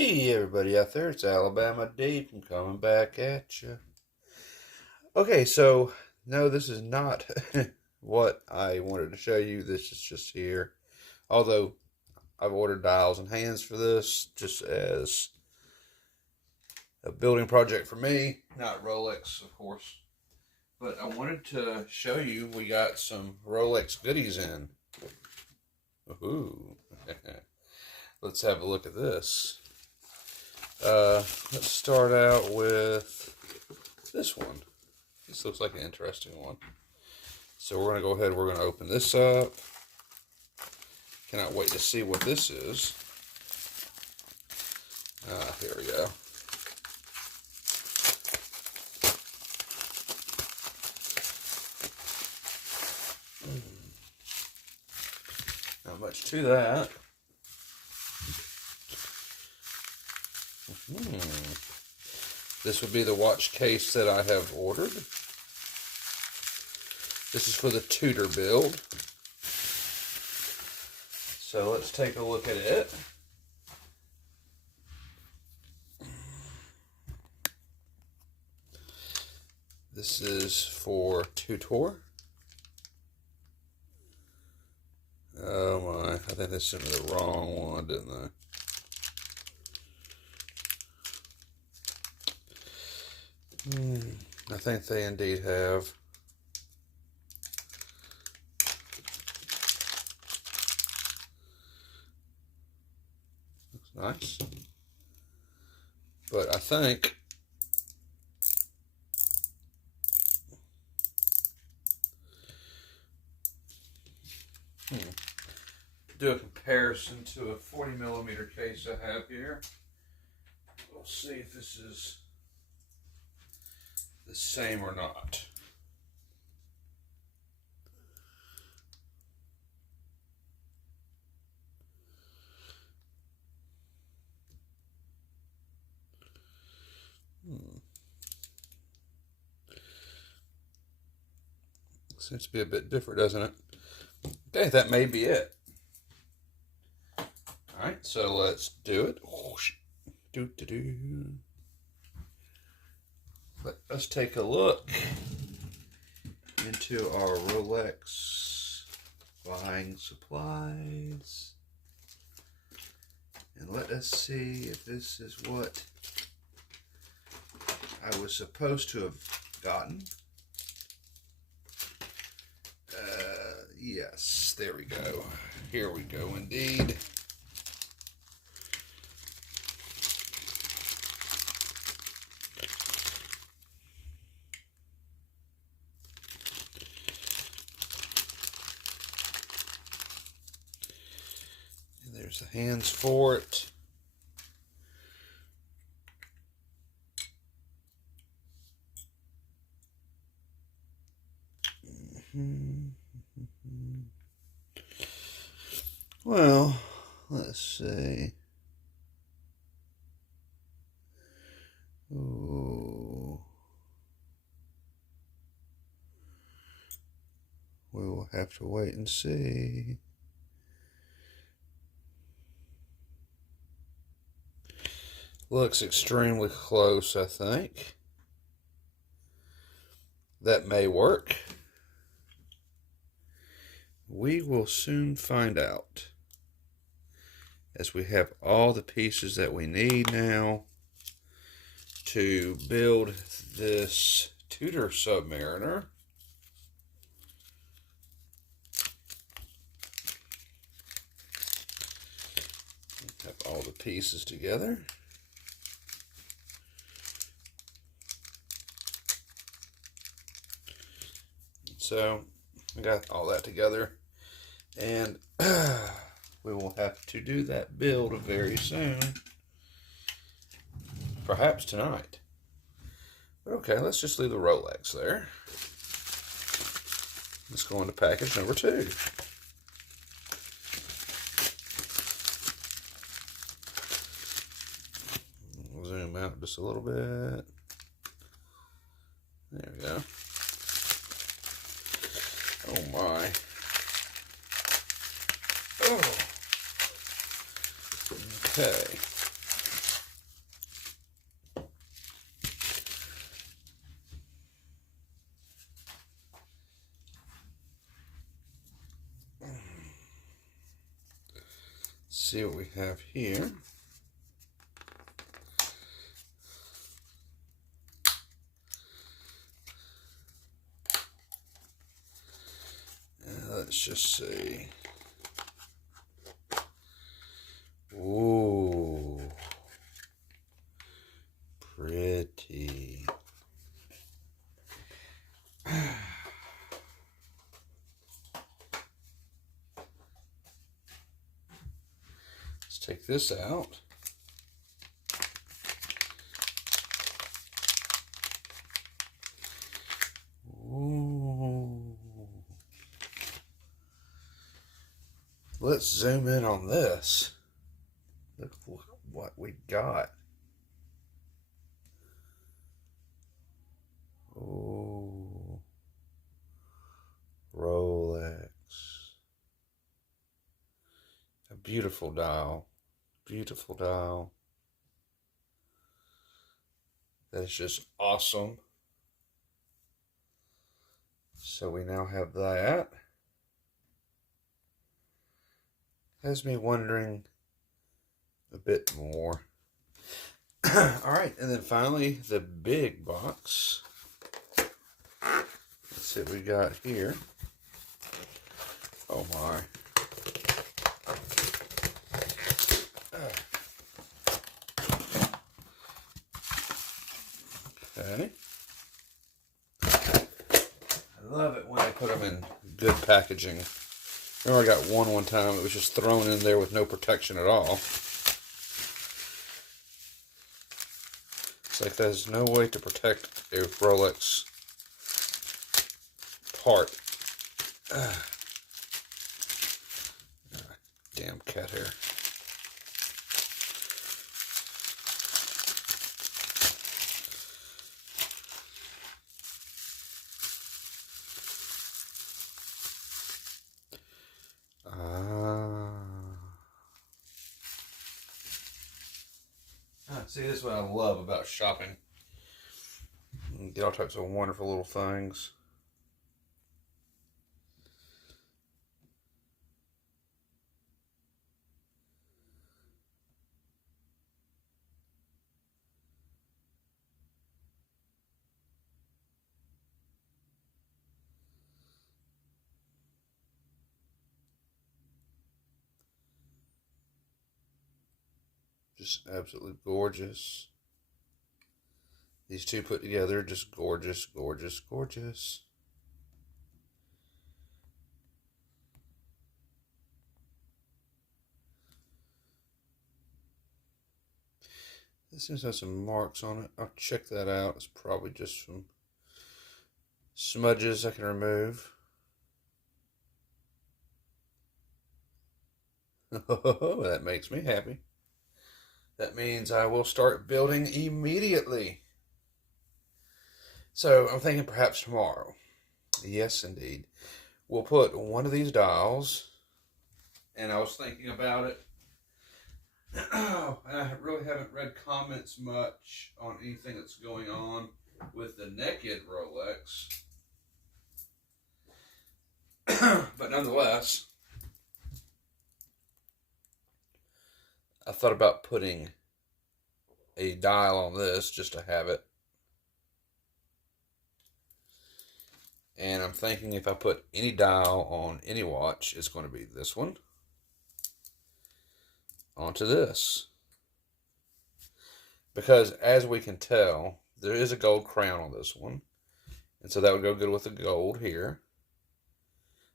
Hey everybody out there, it's Alabama Dave. I'm coming back at you. Okay, so no, this is not what I wanted to show you. This is just here. Although I've ordered dials and hands for this just as a building project for me, not Rolex, of course. But I wanted to show you we got some Rolex goodies in. Ooh. Let's have a look at this. Let's start out with this one. This looks like an interesting one. So we're going to go ahead, we're going to open this up. Cannot wait to see what this is. Here we go. Not much to that. This would be the watch case that I have ordered. This is for the Tudor build. So let's take a look at it. This is for Tudor. Oh my, I think they sent me the wrong one, didn't they? I think they indeed have. Looks nice. But I think do a comparison to a 40 millimeter case I have here. We'll see if this is the same or not. Seems to be a bit different, doesn't it? Okay, that may be it. Alright, so let's do it. Let us take a look into our Rolex buying supplies. And let us see if this is what I was supposed to have gotten. Yes, there we go. Here we go indeed. And there's the hands for it. Well, let's see. Ooh. We will have to wait and see. Looks extremely close, I think. That may work. We will soon find out, as we have all the pieces that we need now to build this Tudor Submariner. Have all the pieces together. So I got all that together, and we will have to do that build very soon, perhaps tonight. But okay, let's just leave the Rolex there. Let's go into package number 2. We'll zoom out just a little bit. There we go. Oh my. Oh. Okay. see what we have here. Let's just see. Ooh, pretty. Let's take this out. Ooh. Let's zoom in on this. Look what we got. Ooh. Rolex. A beautiful dial. Beautiful dial. That's just awesome. So we now have that. Has me wondering a bit more. Alright, and then finally the big box. Let's see what we got here. Oh my. Okay. I love it when they put them in good packaging. Remember I got one time, it was just thrown in there with no protection at all. It's like there's no way to protect a Rolex part. Damn cat hair. See, this is what I love about shopping. You can get all types of wonderful little things. Just absolutely gorgeous. These two put together, just gorgeous, gorgeous, gorgeous. This seems to have some marks on it. I'll check that out. It's probably just some smudges I can remove. Oh, that makes me happy. That means I will start building immediately. So I'm thinking perhaps tomorrow. Yes, indeed. We'll put one of these dials, and I was thinking about it. I really haven't read comments much on anything that's going on with the naked Rolex. But nonetheless, I thought about putting a dial on this just to have it. And I'm thinking if I put any dial on any watch, it's going to be this one onto this. Because as we can tell, there is a gold crown on this one. And so that would go good with the gold here.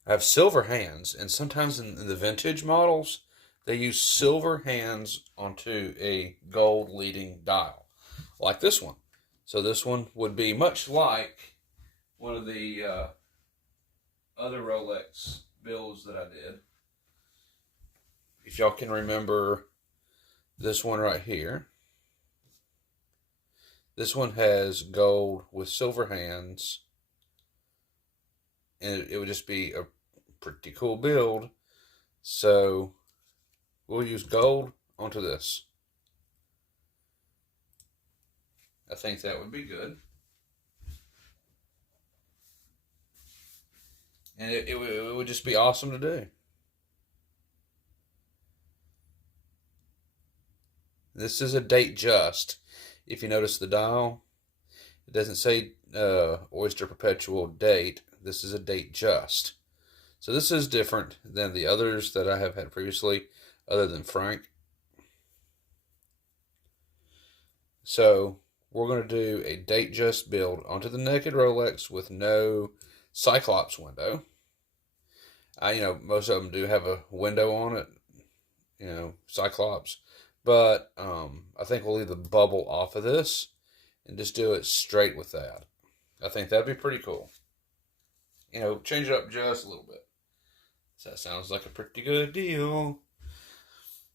I have silver hands, and sometimes in the vintage models, they use silver hands onto a gold leading dial, like this one. So this one would be much like one of the other Rolex builds that I did. If y'all can remember this one right here. This one has gold with silver hands, and it would just be a pretty cool build. So we'll use gold onto this. I think that would be good. And it would just be awesome to do. This is a date just. If you notice the dial, it doesn't say Oyster Perpetual date. This is a date just. So this is different than the others that I have had previously, other than Frank. So we're going to do a date just build onto the naked Rolex with no Cyclops window. Most of them do have a window on it, Cyclops. But I think we'll leave the bubble off of this and just do it straight with that. I think that'd be pretty cool. Change it up just a little bit. So that sounds like a pretty good deal.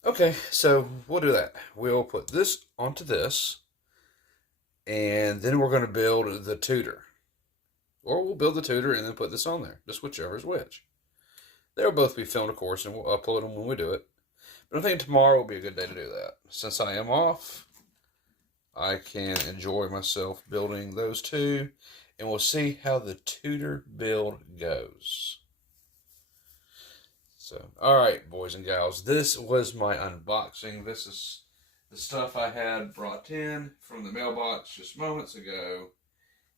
Okay, so we'll do that. We'll put this onto this, and then we're going to build the Tudor. Or we'll build the Tudor and then put this on there. Just whichever is which. They'll both be filmed, of course, and we'll upload them when we do it. But I think tomorrow will be a good day to do that. Since I am off, I can enjoy myself building those two, and we'll see how the Tudor build goes. So, alright, boys and gals, this was my unboxing. This is the stuff I had brought in from the mailbox just moments ago,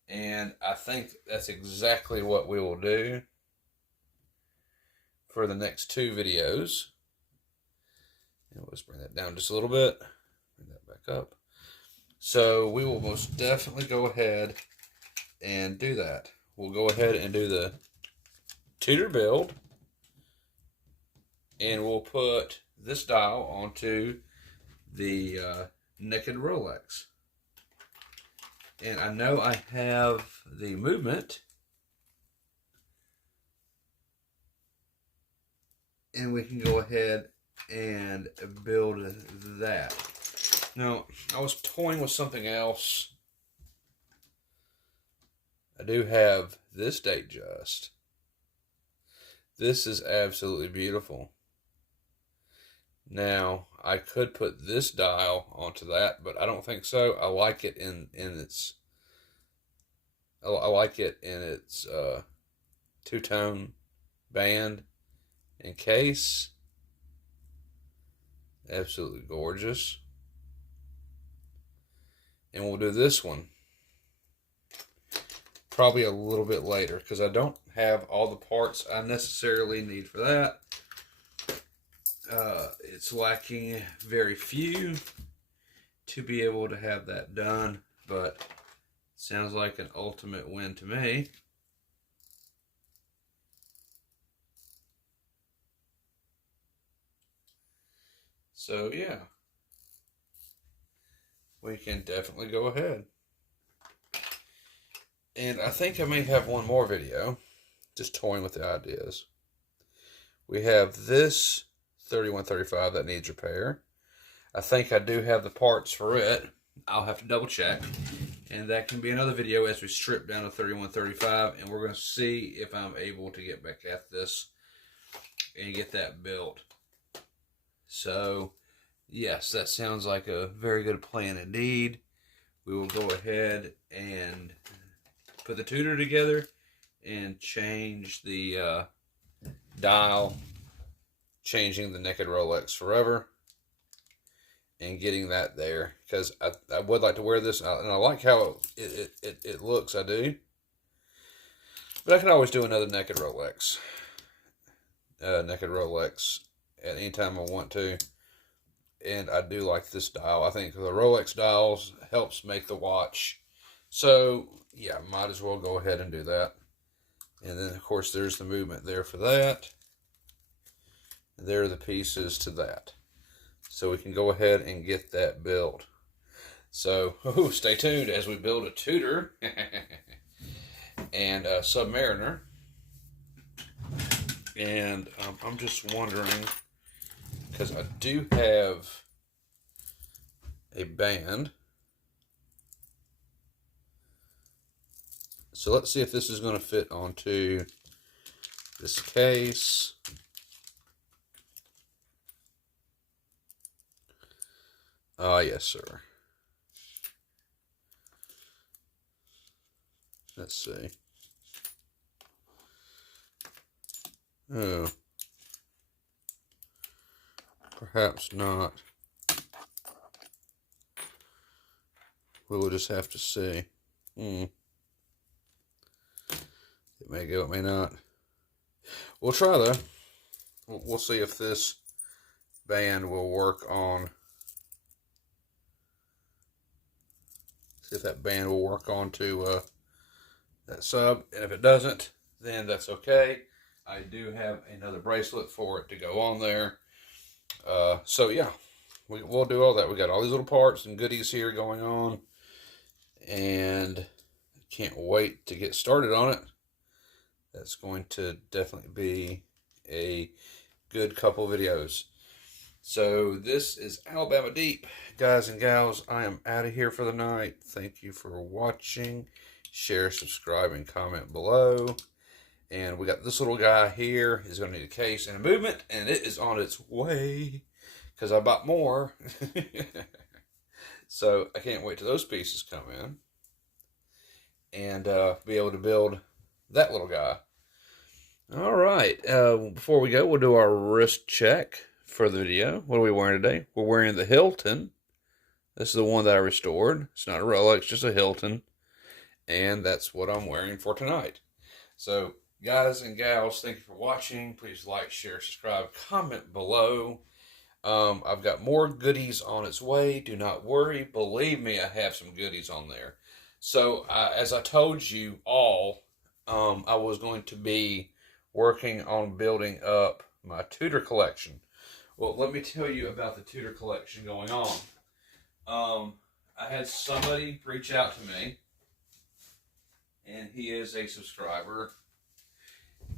and I think that's exactly what we will do for the next two videos. And let's bring that down just a little bit. Bring that back up. So we will most definitely go ahead and do that. We'll go ahead and do the Tudor build. And we'll put this dial onto the naked Rolex. And I know I have the movement. And we can go ahead and build that. Now, I was toying with something else. I do have this date just. This is absolutely beautiful. Now, I could put this dial onto that, but I don't think so. I like it in its two-tone band and case. Absolutely gorgeous. And we'll do this one probably a little bit later because I don't have all the parts I necessarily need for that. It's lacking very few to be able to have that done, but sounds like an ultimate win to me. So yeah, we can definitely go ahead. And I think I may have one more video, just toying with the ideas. We have this 3135 that needs repair. I think I do have the parts for it. I'll have to double check. And that can be another video as we strip down to 3135, and we're going to see if I'm able to get back at this and get that built. So, yes, that sounds like a very good plan indeed. We will go ahead and put the Tudor together and change the dial, changing the naked Rolex forever, and getting that there, because I would like to wear this, and I like how it looks, I do. But I can always do another naked Rolex. At any time I want to. And I do like this dial. I think the Rolex dials helps make the watch. So, yeah, might as well go ahead and do that. And then, of course, there's the movement there for that. And there are the pieces to that. So we can go ahead and get that built. So, stay tuned as we build a Tudor and a Submariner. And I'm just wondering, because I do have a band. So let's see if this is going to fit onto this case. Ah, yes, sir. Let's see. Oh. Perhaps not. we'll just have to see. It may go, it may not. We'll try though. We'll see if this band will work on. See if that band will work on to that sub, and if it doesn't, then that's okay. I do have another bracelet for it to go on there. So yeah, we'll do all that. We got all these little parts and goodies here going on, and can't wait to get started on it. That's going to definitely be a good couple videos. So this is Alabama Deep, guys and gals. I am out of here for the night. Thank you for watching. Share, subscribe, and comment below. And we got this little guy here. He's going to need a case and a movement, and it is on its way because I bought more. So I can't wait till those pieces come in and be able to build that little guy. All right. Before we go, we'll do our wrist check for the video. What are we wearing today? We're wearing the Hilton. This is the one that I restored. It's not a Rolex, just a Hilton. And that's what I'm wearing for tonight. So, guys and gals, thank you for watching. Please like, share, subscribe, comment below. I've got more goodies on its way. Do not worry. Believe me, I have some goodies on there. So, as I told you all, I was going to be working on building up my Tudor collection. Well, let me tell you about the Tudor collection going on. I had somebody reach out to me, and he is a subscriber,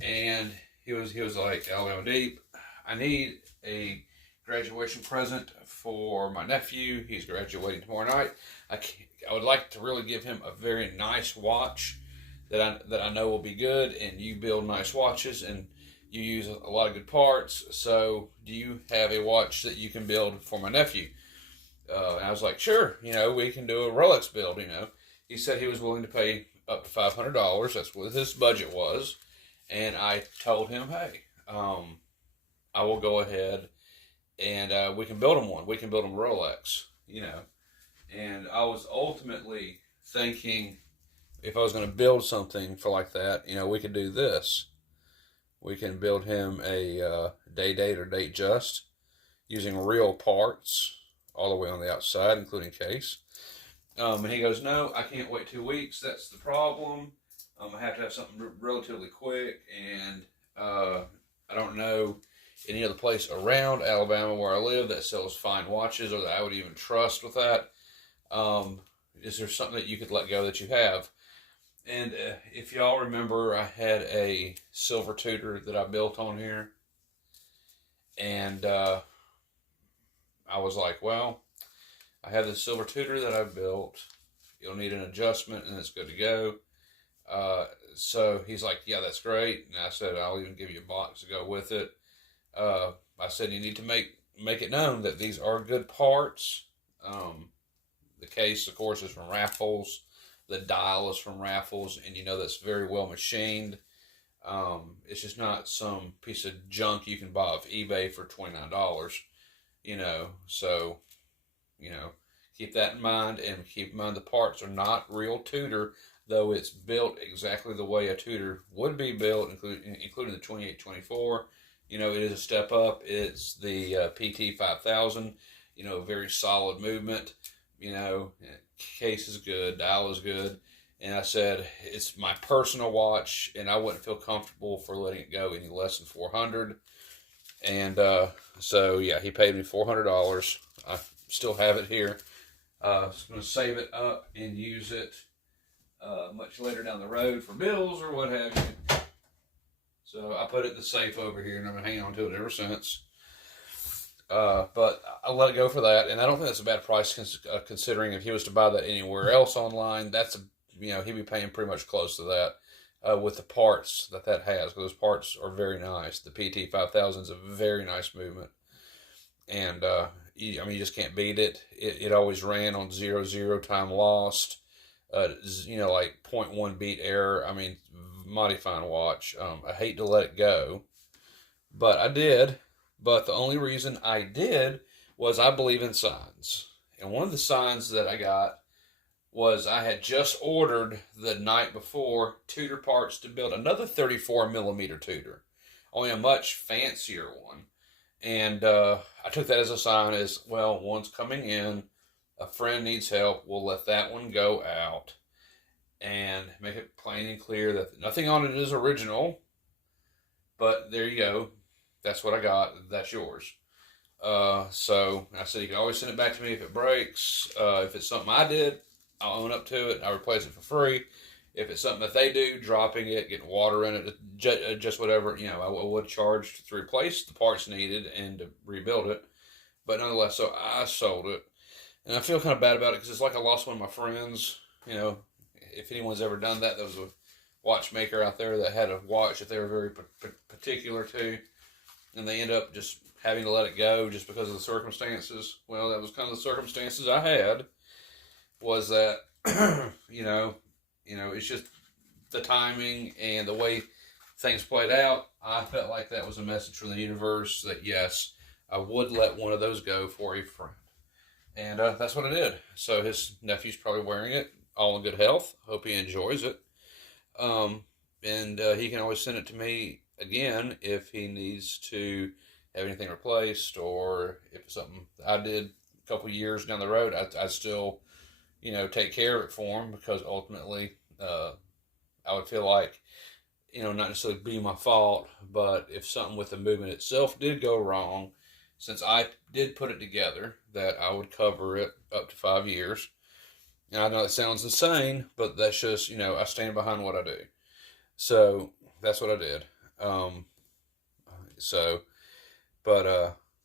and he was like, Alabama Deep, I need a graduation present for my nephew. He's graduating tomorrow night. I would like to really give him a very nice watch that I know will be good, and you build nice watches and you use a lot of good parts. So do you have a watch that you can build for my nephew? And I was like, sure, we can do a Rolex build. He said he was willing to pay up to $500. That's what his budget was. And I told him, hey, I will go ahead and we can build him one. We can build him a Rolex, And I was ultimately thinking, if I was going to build something for like that, we could do this. We can build him a day date or date just using real parts all the way on the outside, including case. And he goes, no, I can't wait 2 weeks. That's the problem. I have to have something relatively quick, and I don't know any other place around Alabama where I live that sells fine watches or that I would even trust with that. Is there something that you could let go that you have? And if y'all remember, I had a silver Tudor that I built on here. And I was like, well, I have this silver Tudor that I built. You'll need an adjustment, and it's good to go. So he's like, yeah, that's great. And I said, I'll even give you a box to go with it. I said, you need to make it known that these are good parts. The case, of course, is from Raffles. The dial is from Raffles, and that's very well machined. It's just not some piece of junk you can buy off eBay for $29, So, keep that in mind, and keep in mind the parts are not real Tudor, though it's built exactly the way a Tudor would be built, including the 2824. It is a step up. It's the PT 5000, very solid movement. Case is good, dial is good, and I said it's my personal watch, and I wouldn't feel comfortable for letting it go any less than $400. And so yeah, he paid me $400. I still have it here. I'm going to save it up and use it much later down the road for bills or what have you. So I put it in the safe over here, and I've been hanging on to it ever since. But I let it go for that, and I don't think that's a bad price considering if he was to buy that anywhere else online, that's he'd be paying pretty much close to that with the parts that has. Those parts are very nice. The PT 5000 is a very nice movement, and you just can't beat it. It always ran on 0 time lost, like 0.1 beat error. Mighty fine watch. I hate to let it go, but I did. But the only reason I did was I believe in signs. And one of the signs that I got was I had just ordered the night before Tudor parts to build another 34 millimeter Tudor, only a much fancier one. And I took that as a sign as, well, one's coming in, a friend needs help, we'll let that one go out and make it plain and clear that nothing on it is original. But there you go. That's what I got. That's yours. So I said, you can always send it back to me if it breaks. If it's something I did, I'll own up to it. I'll replace it for free. If it's something that they do, dropping it, getting water in it, just whatever, I would charge to replace the parts needed and to rebuild it. But nonetheless, so I sold it. And I feel kind of bad about it because it's like I lost one of my friends. If anyone's ever done that, there was a watchmaker out there that had a watch that they were very particular to. And they end up just having to let it go just because of the circumstances. Well, that was kind of the circumstances I had. Was that, it's just the timing and the way things played out. I felt like that was a message from the universe that, yes, I would let one of those go for a friend. And that's what I did. So his nephew's probably wearing it, all in good health. Hope he enjoys it. And he can always send it to me again if he needs to have anything replaced, or if it's something I did a couple years down the road, I still take care of it for him, because ultimately, I would feel like, not necessarily be my fault, but if something with the movement itself did go wrong, since I did put it together, that I would cover it up to 5 years. And I know it sounds insane, but that's just, I stand behind what I do. So that's what I did.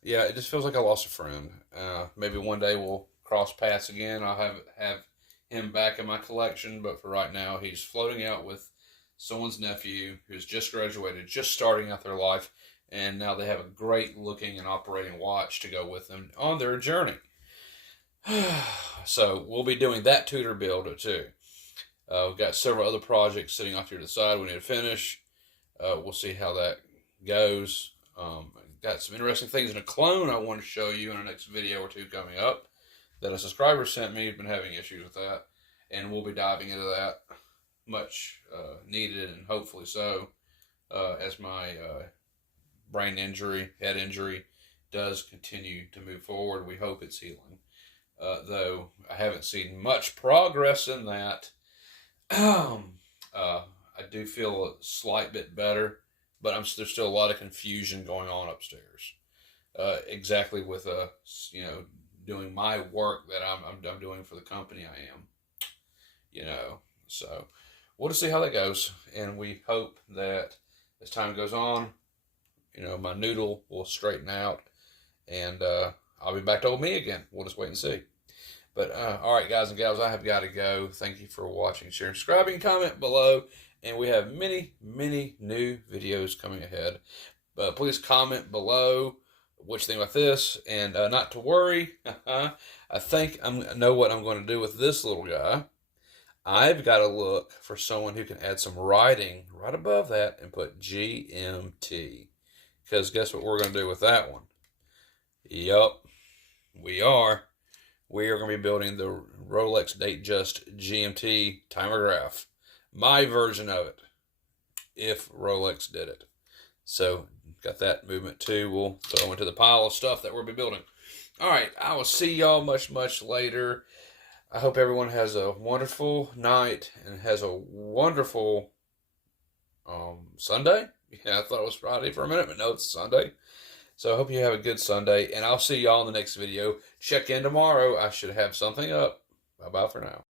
Yeah, it just feels like I lost a friend. Maybe one day we'll cross paths again. I'll have him back in my collection, but for right now, he's floating out with someone's nephew who's just graduated, just starting out their life, and now they have a great looking and operating watch to go with them on their journey. So we'll be doing that Tudor build too. We've got several other projects sitting off here to the side we need to finish. We'll see how that goes. Got some interesting things in a clone I want to show you in our next video or two coming up that a subscriber sent me. He's been having issues with that, and we'll be diving into that, much needed, and hopefully so, as my brain injury, head injury, does continue to move forward. We hope it's healing, though I haven't seen much progress in that. I do feel a slight bit better, but there's still a lot of confusion going on upstairs. Exactly with doing my work that I'm doing for the company I am. So we'll just see how that goes, and we hope that as time goes on, my noodle will straighten out, and I'll be back to old me again. We'll just wait and see. But all right, guys and gals, I have got to go. Thank you for watching, sharing, subscribing, comment below. And we have many, many new videos coming ahead. But please comment below what you think about this. And not to worry, I think I know what I'm going to do with this little guy. I've got to look for someone who can add some writing right above that and put GMT. Because guess what we're going to do with that one? Yup, we are. We are going to be building the Rolex Datejust GMT timerograph. My version of it, if Rolex did it. So, got that movement too. We'll throw into the pile of stuff that we'll be building. All right, I will see y'all much, much later. I hope everyone has a wonderful night and has a wonderful Sunday. Yeah, I thought it was Friday for a minute, but no, it's Sunday. So I hope you have a good Sunday, and I'll see y'all in the next video. Check in tomorrow. I should have something up. Bye-bye for now.